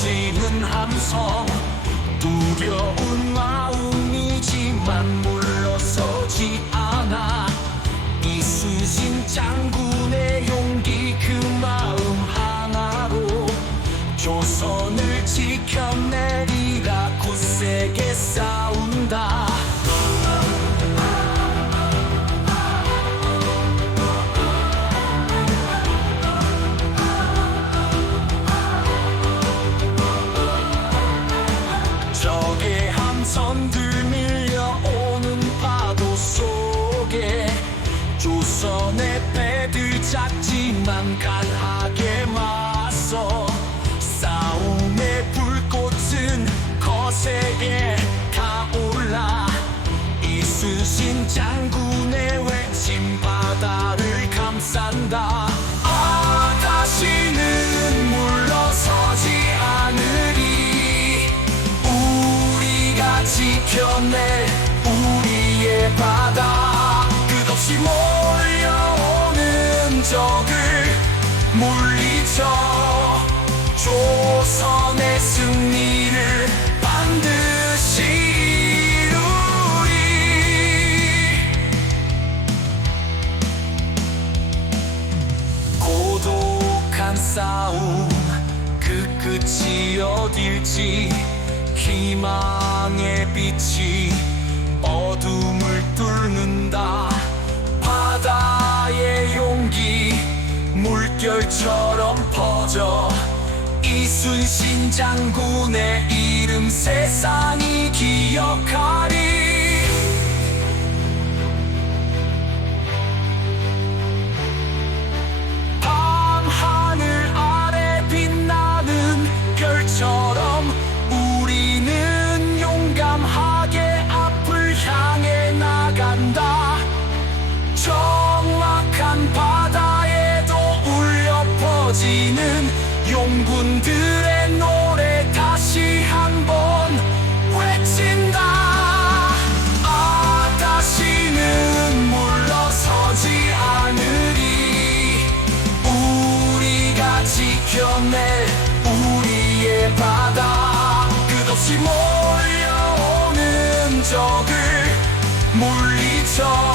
넘치는 함성. 두려운 마음이지만 물러서지 않아. 이수진 장군의 용기 그 마음 하나로. 조선을 지켜내리라. 굳세게 싸운다. 선들 밀려오는 파도 속에 조선의 배들 작지만 강하게 맞서 싸움의 불꽃은 거세게 타올라. 이순신 장군의 끝없이 몰려오는 적을 물리쳐 조선의 승리를 반드시 이루리. 고독한 싸움 그 끝이 어딜지 희망의 빛이 어둠을 뚫는다 물결처럼 퍼져. 이순신 장군의 이름 세상이 기억하리 끝없이 몰려오는 적을 물리쳐